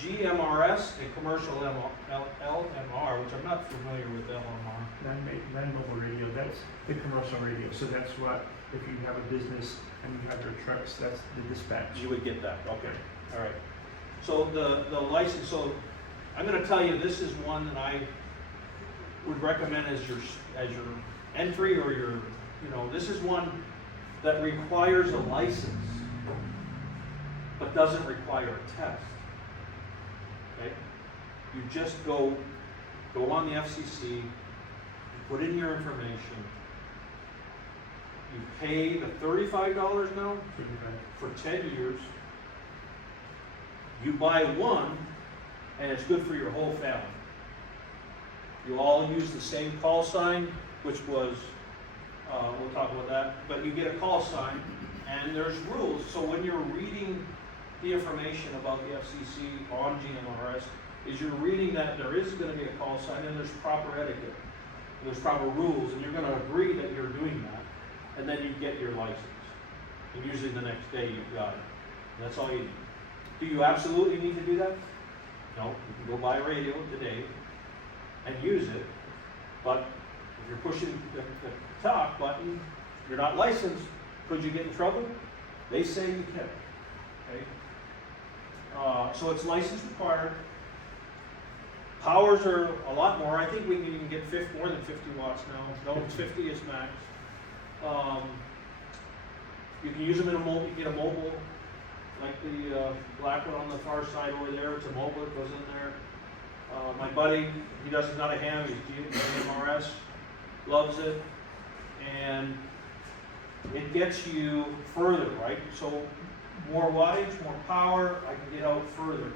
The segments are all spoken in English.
GMRS and commercial LMR, which I'm not familiar with LMR. Non-mobile radio, that's the commercial radio. So that's what, if you have a business and you have your trucks, that's the dispatch. You would get that, okay, all right. So the license, so I'm gonna tell you, this is one that I would recommend as your entry or your, this is one that requires a license, but doesn't require a test. Okay? You just go on the FCC, you put in your information, you pay the $35 now for 10 years, you buy one, and it's good for your whole family. You all use the same call sign, which was, we'll talk about that, but you get a call sign, and there's rules. So when you're reading the information about the FCC on GMRS, is you're reading that there is going to be a call sign, and there's proper etiquette, there's proper rules, and you're going to agree that you're doing that, and then you get your license. And usually the next day you've got it. And that's all you need. Do you absolutely need to do that? No, you can go buy a radio today and use it, but if you're pushing the talk button, you're not licensed, could you get in trouble? They say you can, okay? So it's license required. Powers are a lot more. I think we can even get more than 50 watts now. No, 50 is max. You can use them in a mobile, you get a mobile, like the black one on the far side over there, it's a mobile, it goes in there. My buddy, he's not a ham, he's GMRS, loves it, and it gets you further, right? So more wattage, more power, I can get out further.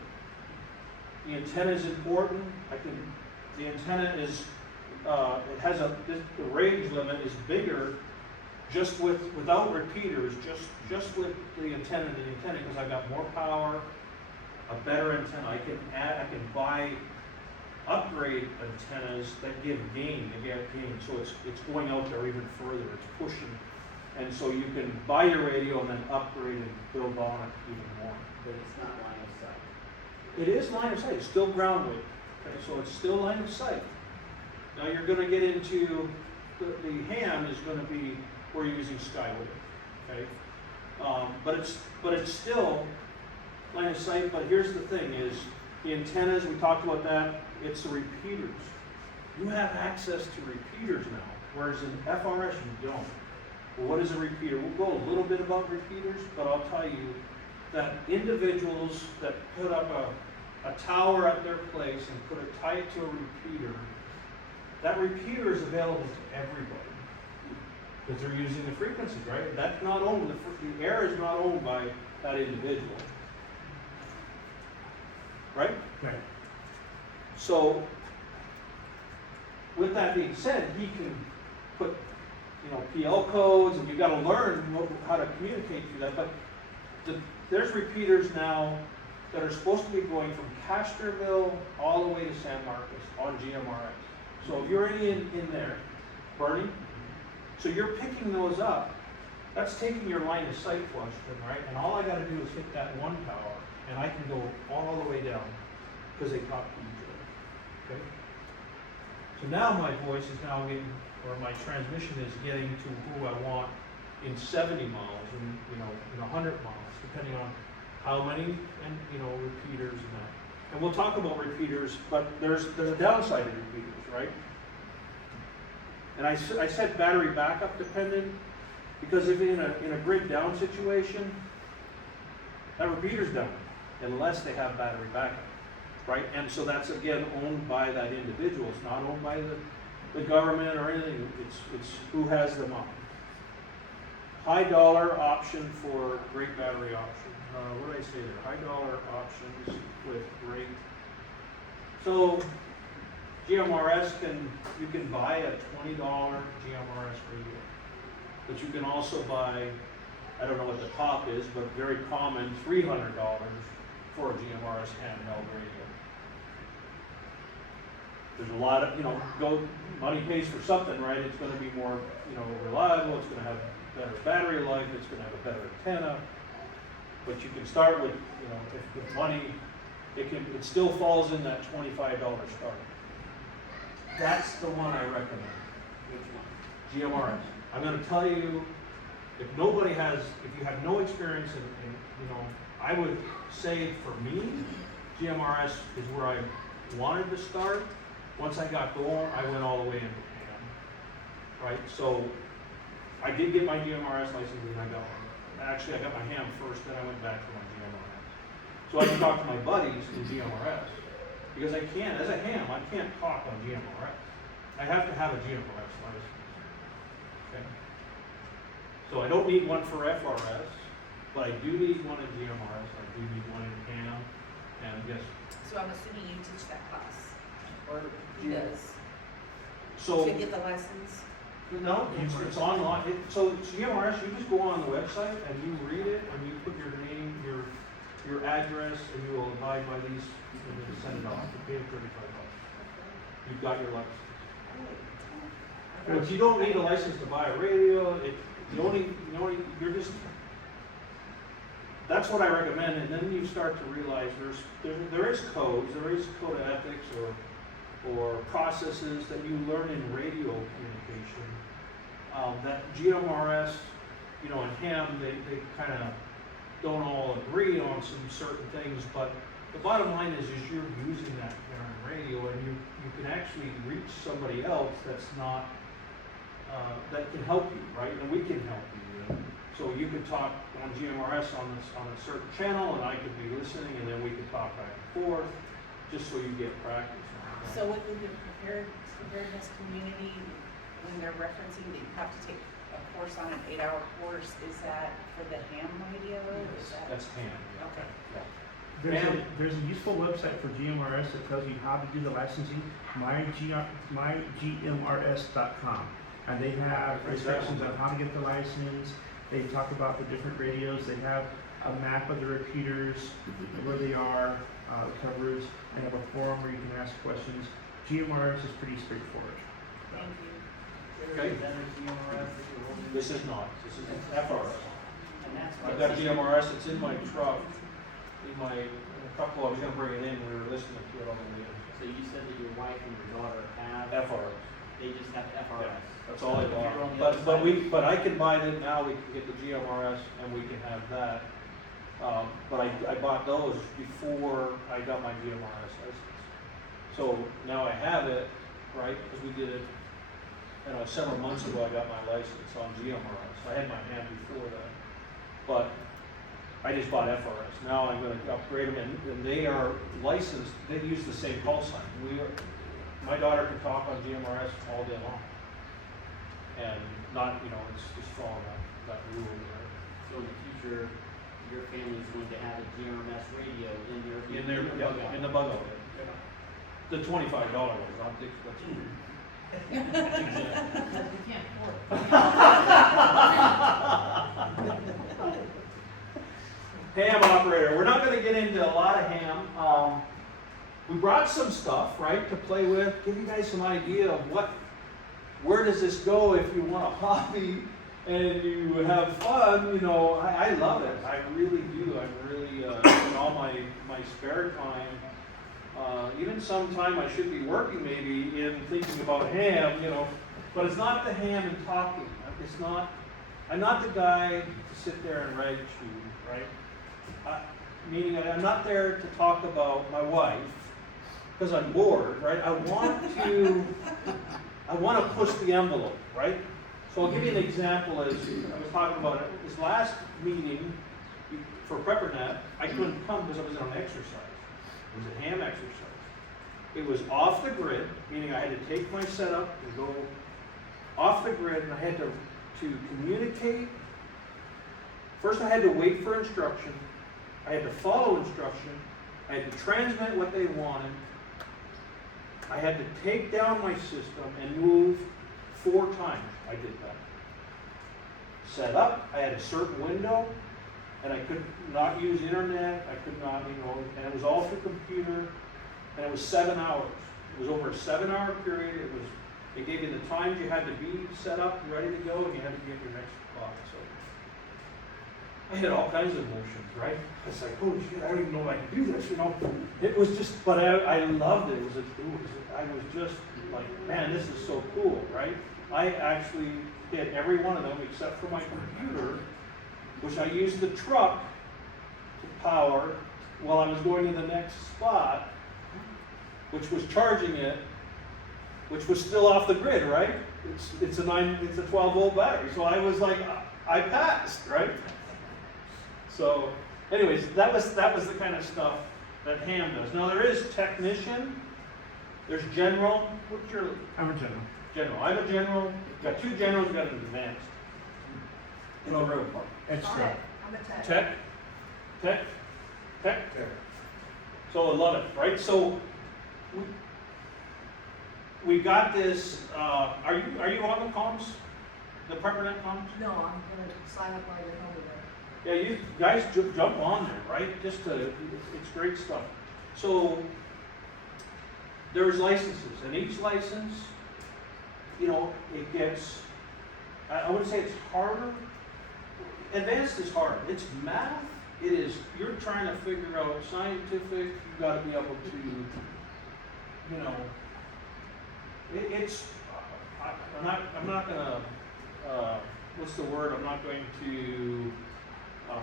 The antenna is important. The antenna is, it has the range limit is bigger just without repeaters, just with the antenna because I've got more power, a better antenna. I can buy upgrade antennas that give gain, so it's going out there even further, it's pushing. And so you can buy your radio and then upgrade and build on it even more. But it's not line of sight. It is line of sight, it's still ground wave. Okay, so it's still line of sight. Now you're going to get into, the ham is going to be where you're using skywave, okay? But it's still line of sight, but here's the thing is, the antennas, we talked about that, it's the repeaters. You have access to repeaters now, whereas in FRS you don't. Well, what is a repeater? We'll go a little bit about repeaters, but I'll tell you that individuals that put up a tower at their place and tie it to a repeater, that repeater is available to everybody because they're using the frequencies, right? That's not owned, the air is not owned by that individual, right? Right. So, with that being said, he can put, PL codes, and you've got to learn how to communicate through that. But there's repeaters now that are supposed to be going from Casterville all the way to San Marcos on GMRS. So if you're in there, Bernie, so you're picking those up. That's taking your line of sight question, right? And all I got to do is hit that one tower, and I can go all the way down because they talk to each other. Okay. So now my voice is now getting, or my transmission is getting to who I want in 70 miles and in 100 miles, depending on how many and repeaters and that. And we'll talk about repeaters, but there's a downside of repeaters, right? And I said battery backup dependent because if in a grid down situation, that repeater's down unless they have battery backup, right? And so that's again owned by that individual. It's not owned by the government or anything. It's who has them on. High dollar option for great battery option. What did I say there? High dollar options with great. So GMRS you can buy a $20 GMRS radio, but you can also buy, I don't know what the top is, but very common, $300 for a GMRS handheld radio. There's a lot of, money pays for something, right? It's going to be more, reliable. It's going to have better battery life. It's going to have a better antenna. But you can start with, if money it still falls in that $25 start. That's the one I recommend, Which one? GMRS. I'm gonna tell you, if you have no experience in, I would say for me, GMRS is where I wanted to start. Once I got going, I went all the way into ham, right? So I did get my GMRS license and I got one. Actually, I got my ham first, then I went back for my GMRS. So I can talk to my buddies in GMRS, because I can't, as a ham, I can't talk on GMRS. I have to have a GMRS license. Okay? So I don't need one for FRS, but I do need one in GMRS, I do need one in ham, and yes. So I'm assuming you teach that class, or he Yeah. does, So, to get the license? no, it's online. So GMRS, you just go on the website and you read it and you put your name, your address, and you will abide by these, and then send it off. You pay $35. You've got your license. But you don't need a license to buy a radio. You're just, that's what I recommend. And then you start to realize there is codes, there is code of ethics or processes that you learn in radio communication. That GMRS, and ham, they kind of don't all agree on some certain things, but the bottom line is you're using that here on radio, and you can actually reach somebody else that's not, that can help you, right? And we can help you. So you could talk on GMRS on a certain channel, and I could be listening, and then we could talk back and forth, just so you get practice. So within the preparedness community, when they're referencing that you have to take a course on an 8-hour course, is that for the ham radio? Is that? That's ham. Okay. There's a useful website for GMRS that tells you how to do the licensing, mygmrs.com. And they have instructions on how to get the license. They talk about the different radios. They have a map of the repeaters, where they are, coverage. They have a forum where you can ask questions. GMRS is pretty straightforward. Thank you. Okay. Is that a GMRS that you're holding? This is not. This is FRS. And that's. I've got GMRS. It's in my truck. In a couple, I was going to bring it in. We were listening to it on the way in. So you said that your wife and your daughter have. FRS. They just have FRS. That's all I So if you're on bought. the other side- But I can buy it now. We can get the GMRS and we can have that. But I bought those before I got my GMRS license. So now I have it, right? Because we did it, several months ago. I got my license on GMRS. I had my hand before that, but I just bought FRS. Now I'm going to upgrade them, and they are licensed. They use the same call sign. My daughter can talk on GMRS all day long, and not, it's just following that rule. Right? So in the future, your family is going to have a GMRS radio in their. In the bug out. The $25 ones, not the expensive. You can't afford Ham operator. We're not going to get into a lot of ham. We brought some stuff, right, to play with. Give you guys some idea of where does this go if you want a hobby and you have fun. I love it. I really do. I really, in all my spare time, even sometime I should be working maybe in thinking about ham, but it's not the ham and talking. It's not. I'm not the guy to sit there and rag chew, right? Meaning I'm not there to talk about my wife because I'm bored, right? I want to push the envelope, right? So I'll give you an example. As I was talking about this last meeting for Preppernet, I couldn't come because I was on exercise. It was a ham exercise. It was off the grid, meaning I had to take my setup and go off the grid, and I had to communicate. First, I had to wait for instruction. I had to follow instruction. I had to transmit what they wanted. I had to take down my system and move 4 times. I did that. Set up, I had a certain window, and I could not use internet. I could not, and it was all through computer, and it was 7 hours. It was over a 7-hour period. It gave you the times you had to be set up, ready to go, and you had to get your next clock. So I had all kinds of emotions, right? It's like, holy shit, I don't even know if I can do this, you know? It was just, but I loved it. I was just like, man, this is so cool, right? I actually hit every one of them except for my computer, which I used the truck to power while I was going to the next spot, which was charging it, which was still off the grid, right? It's a 12-volt battery. So I was like, I passed, right? So, anyways, that was the kind of stuff that Ham does. Now there is technician, there's general. What's your? I'm a general. General. I'm a general. Got two generals. Got an advanced. In the road part. Extra. I'm a tech. Tech. So I love it, right? So we got this. Are you on the comms? The Preppernet comms? No, I'm gonna sign up while you're over there. Yeah, you guys jump on there, right? It's great stuff. So there's licenses, and each license, you know, it gets, I wouldn't say it's harder. Advanced is hard. It's math. It is, you're trying to figure out scientific, you've got to be able to, you know, I'm not gonna, what's the word? I'm not going to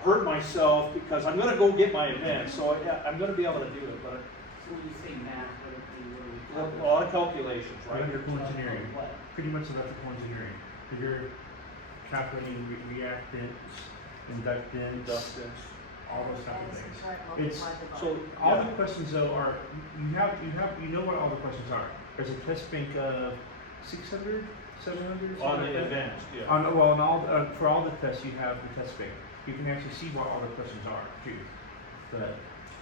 hurt myself because I'm gonna go get my advanced, so I'm gonna be able to do it, but So when you say math, what are we a lot of calculations, right? Electrical engineering. What? Pretty much electrical engineering. You're calculating reactants, inductance, all those type of things. It's- So, All yeah. the questions though are, you know what all the questions are. There's a test bank of 600, 700? On the advanced, yeah. For all the tests, you have the test bank. You can actually see what all the questions are too. But,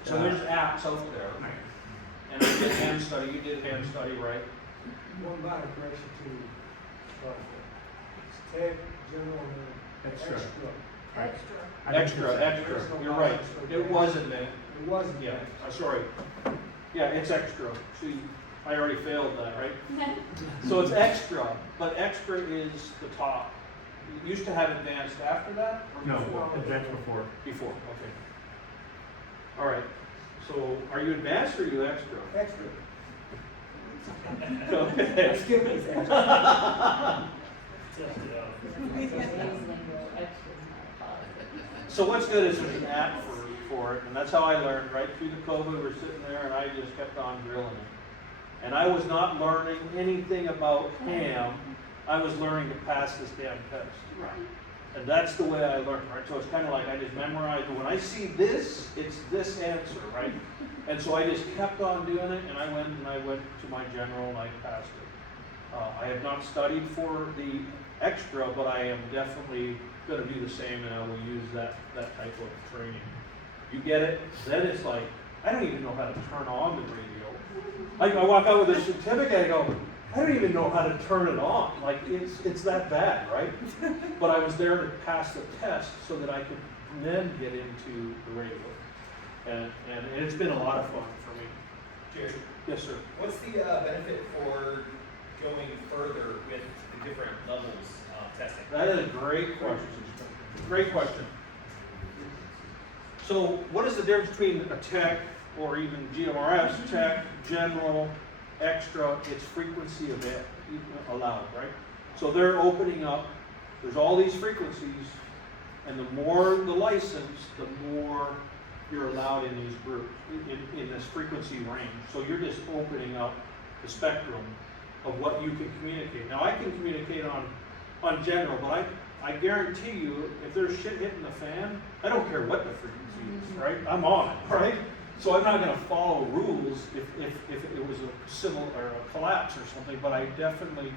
So there's apps out there, Right. and I did hand study, you did hand study, right? One minor correction to, it's tech, general, and Extra. extra. Extra. I think Extra, it's- extra, you're right. It wasn't that, It wasn't. yeah, sorry. Yeah, it's extra. See, I already failed that, right? So it's extra, but extra is the top. You used to have advanced after that? Or No, before? advanced before. Before, okay. All right, so are you advanced or are you extra? Extra. Okay. Skip this extra. So what's good is there's an app for it, and that's how I learned, right? Through the COVID, we're sitting there and I just kept on drilling it. And I was not learning anything about ham, I was learning to pass this damn test. Right. And that's the way I learned, right? So it's kind of like I just memorized, when I see this, it's this answer, right? And so I just kept on doing it, and I went to my general and I passed it. I have not studied for the extra, but I am definitely going to do the same, and I will use that type of training. You get it? Then it's like, I don't even know how to turn on the radio. I walk out with a certificate, I go, I don't even know how to turn it on. Like, it's that bad, right? But I was there to pass the test so that I could then get into the radio. And it's been a lot of fun for me. Jerry, Yes, sir. what's the benefit for going further with the different levels of testing? That is a great question. Great question. So what is the difference between a tech or even GMRS, tech, general, extra? It's frequency of it allowed, right? So they're opening up, there's all these frequencies, and the more the license, the more you're allowed in these groups, in this frequency range. So you're just opening up the spectrum of what you can communicate. Now I can communicate on general, but I guarantee you, if there's shit hitting the fan, I don't care what the frequency is, right? I'm on it, right? So I'm not gonna follow rules if it was a civil or a collapse or something, but I definitely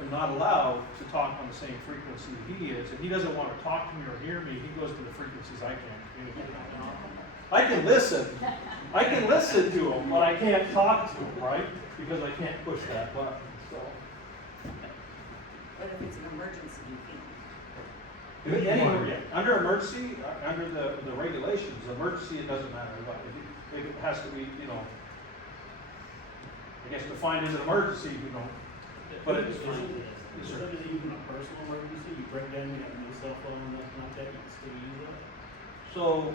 am not allowed to talk on the same frequency he is. If he doesn't wanna talk to me or hear me, he goes to the frequencies I can't communicate on. I can listen to him, but I can't talk to him, right? Because I can't push that button, so. But if it's an emergency, you can. Under emergency, under the regulations, emergency, it doesn't matter what, if it has to be, you know, I guess defined as an emergency, you know, but it's, Yes, So sir. is it even a personal emergency? You break down, you have no cell phone, nothing like that, you can still use that? So,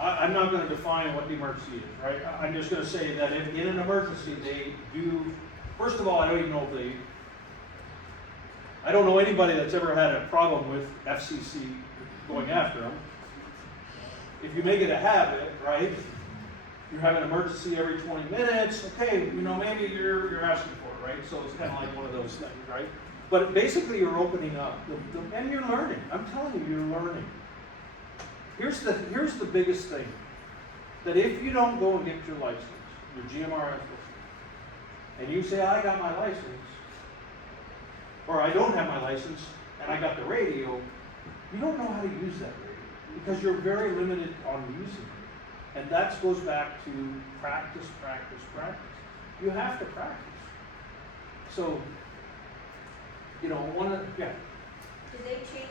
I'm not gonna define what the emergency is, right? I'm just gonna say that if in an emergency, they do, first of all, I don't even know if they, I don't know anybody that's ever had a problem with FCC going after them. If you make it a habit, right? You have an emergency every 20 minutes, okay, you know, maybe you're asking for it, right? So it's kind of like one of those things, right? But basically you're opening up, and you're learning. I'm telling you, you're learning. Here's the biggest thing, that if you don't go and get your license, your GMRS license, and you say, I got my license, or I don't have my license, and I got the radio, you don't know how to use that radio, because you're very limited on using it. And that goes back to practice, practice, practice. You have to practice. So, you know, yeah. Did they change